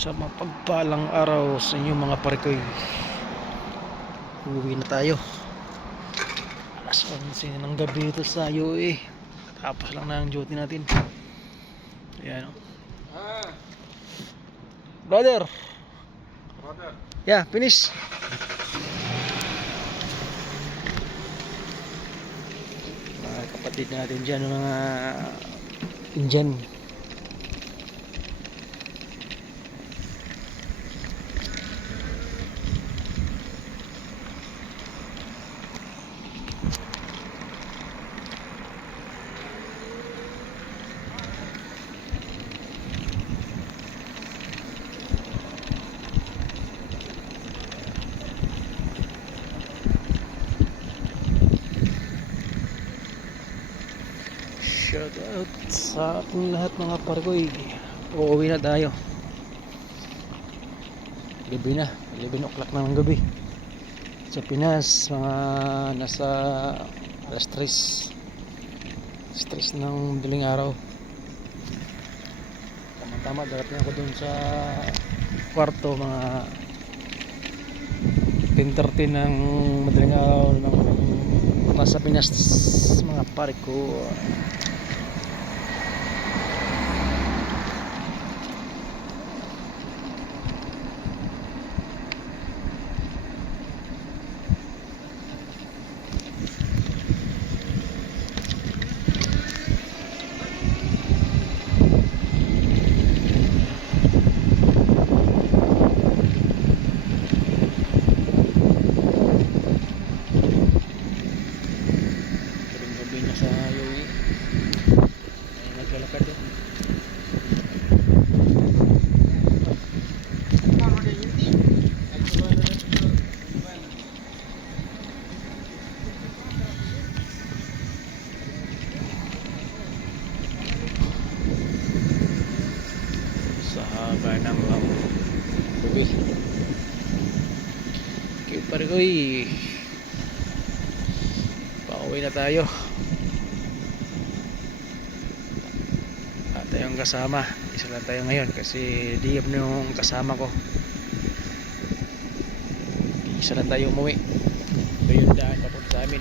Sa mapagpalang araw sa inyo mga parikoy, uwi na tayo. Alas 11 ng gabi ito sa UAE. Tapos lang na ang duty natin. Ayan o. Brother. Yeah, finish. Mga kapatid natin dyan, mga Indian. Shout out sa ating lahat mga parikoy. Uuwi na tayo. Gabi na, 11 o'clock na ng gabi. Sa Pinas, mga nasa alas 3 ng madaling araw. Tama-tama, darating ako dun sa kwarto mga 10:30 ng madaling araw ng nasa Pinas mga pare ko. Gabi na sa UAE. Ay, naglalakad yan. Sa haba ng gabi. Okay, parikoy, pauwi na tayo. At tayong kasama, isa lang tayo ngayon kasi diyab na yung kasama ko. Isa lang tayo umuwi. Ito yung daan papunta sa amin.